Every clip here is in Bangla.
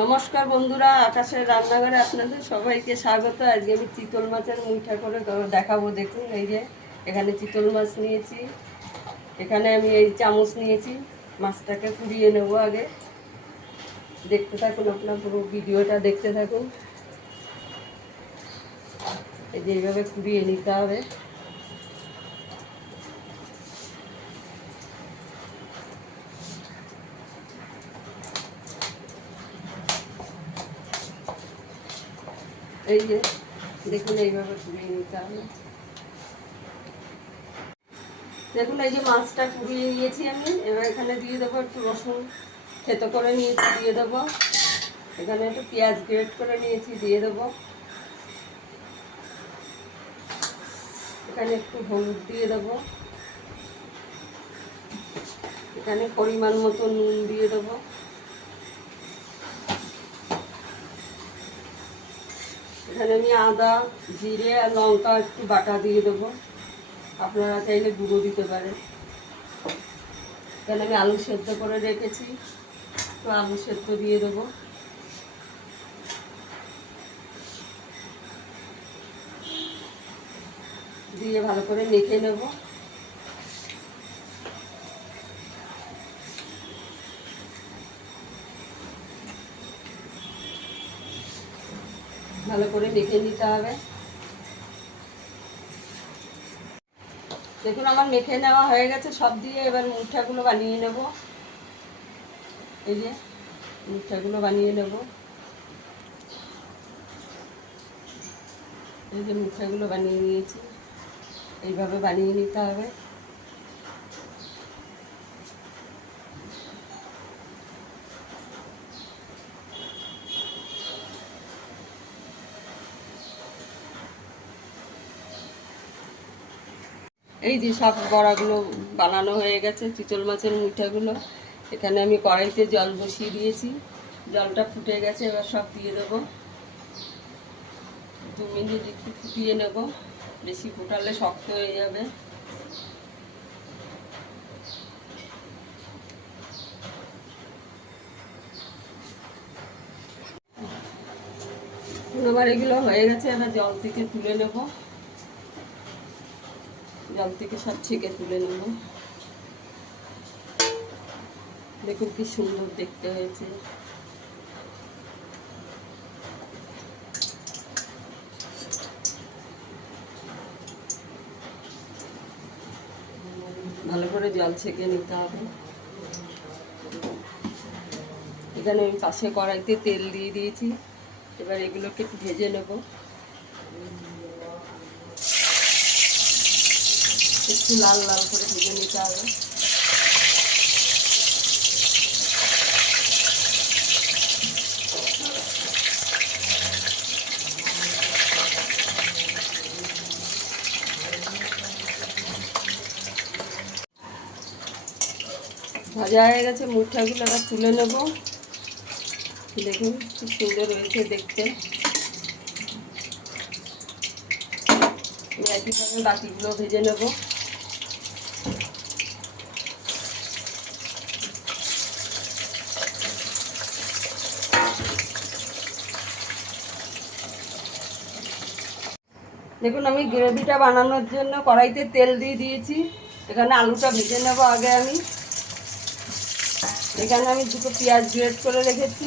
নমস্কার বন্ধুরা, আকাশের রান্নাঘরে আপনাদের সবাইকে স্বাগত। আজকে আমি চিতল মাছের মুইঠা করে দেখাবো। দেখুন, এই যে এখানে চিতল মাছ নিয়েছি, এখানে আমি এই চামচ নিয়েছি। মাছটাকে পুড়িয়ে নেব আগে। দেখতে থাকুন, আপনার পুরো ভিডিওটা দেখতে থাকুন। এই যে এইভাবে পুড়িয়ে নিতে হবে। এই যে দেখুন, এইভাবে পুড়িয়ে নিতে হবে। দেখুন, এই যে মাছটা পুড়িয়ে নিয়েছি আমি। এবার এখানে দিয়ে দেবো একটু রসুন থেতো করে নিয়েছি, দিয়ে দেবো। এখানে একটু পেঁয়াজ গ্রেট করে নিয়েছি, দিয়ে দেবো। এখানে একটু হলুদ দিয়ে দেবো। এখানে পরিমাণ মতো নুন দিয়ে দেবো। এখানে আমি আদা, জিরে আর লঙ্কা একটু বাটা দিয়ে দেবো। আপনারা চাইলে গুঁড়ো দিতে পারেন। এখানে আমি আলু সেদ্ধ করে রেখেছি, তো আলু সেদ্ধ দিয়ে দেবো। দিয়ে ভালো করে মেখে নেব। ভালো করে মেখে নিতে হবে। দেখুন, আমার মেখে নেওয়া হয়ে গেছে সব দিয়ে। এবার মুঠাগুলো বানিয়ে নেব। এই যে মুঠাগুলো বানিয়ে নেব। এই যে মুঠাগুলো বানিয়ে নিয়েছি, এইভাবে বানিয়ে নিতে হবে। এই যে সব বড়াগুলো বানানো হয়ে গেছে, চিতল মাছের মুঠাগুলো। এখানে আমি কড়াইতে জল বসিয়ে দিয়েছি, জলটা ফুটে গেছে। এবার সব দিয়ে দেবো। 2 মিনিট একটু ফুটিয়ে নেব, বেশি ফুটালে শক্ত হয়ে যাবে। আমার এগুলো হয়ে গেছে। এবার জল থেকে তুলে নেব। জল থেকে সব ছেঁকে তুলে নেব। দেখুন কি সুন্দর দেখতে হয়েছে। ভালো করে জল ছেঁকে নিতে হবে। এখানে আমি পাশে কড়াইতে তেল দিয়ে দিয়েছি। এবার এগুলোকে একটু ভেজে নেব। একটু লাল লাল করে ভেজে নিতে হবে। ভাজা হয়ে গেছে মুঠাগুলো, এবার তুলে নেব। দেখুন খুব সুন্দর হয়েছে দেখতে। একইভাবে বাকিগুলো ভেজে নেব। দেখুন, আমি গ্রেভিটা বানানোর জন্য কড়াইতে তেল দিয়ে দিয়েছি। এখানে আলুটা ভেজে নেব আগে আমি। এখানে আমি 2টো পেঁয়াজ গ্রেট করে রেখেছি।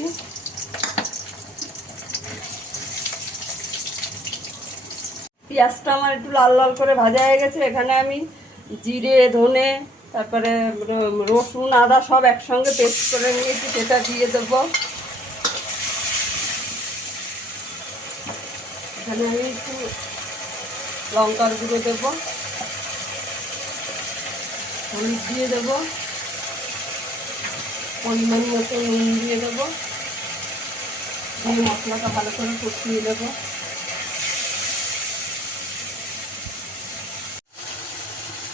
পেঁয়াজটা আমার একটু লাল লাল করে ভাজা হয়ে গেছে। এখানে আমি জিরে, ধনে, তারপরে রসুন, আদা সব একসঙ্গে পেস্ট করে নিয়েছি, সেটা দিয়ে দেবো। এখানে আমি একটু লঙ্কার গুঁড়ো দেবো, হলুদ দিয়ে দেবো, পরিমাণ মতো নুন দিয়ে দেবো। দিয়ে মশলাটা ভালো করে কষিয়ে দেবো।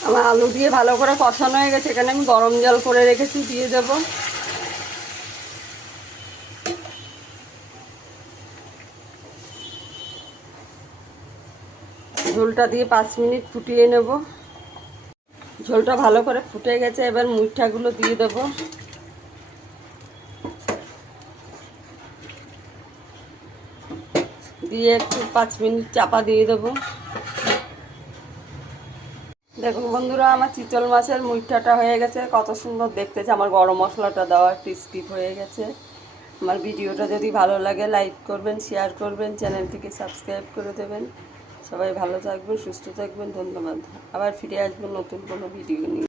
আমার আলু দিয়ে ভালো করে কষানো হয়ে গেছে। এখানে আমি গরম জল করে রেখেছি, দিয়ে দেব। ঝোলটা দিয়ে 5 মিনিট ফুটিয়ে নেব। ঝোলটা ভালো করে ফুটে গেছে। এবার মুঠাগুলো দিয়ে দেব। দিয়ে একটু 5 মিনিট চাপা দিয়ে দেবো। দেখুন বন্ধুরা, আমার চিতল মাছের মুইঠাটা হয়ে গেছে, কত সুন্দর দেখতেছে। আমার গরম মশলাটা দেওয়া একটু স্কিপ হয়ে গেছে। আমার ভিডিওটা যদি ভালো লাগে লাইক করবেন, শেয়ার করবেন, চ্যানেলটিকে সাবস্ক্রাইব করে দেবেন। সবাই ভালো থাকবেন, সুস্থ থাকবেন, ধন্যবাদ। আবার ফিরে আসবো নতুন কোনো ভিডিও নিয়ে।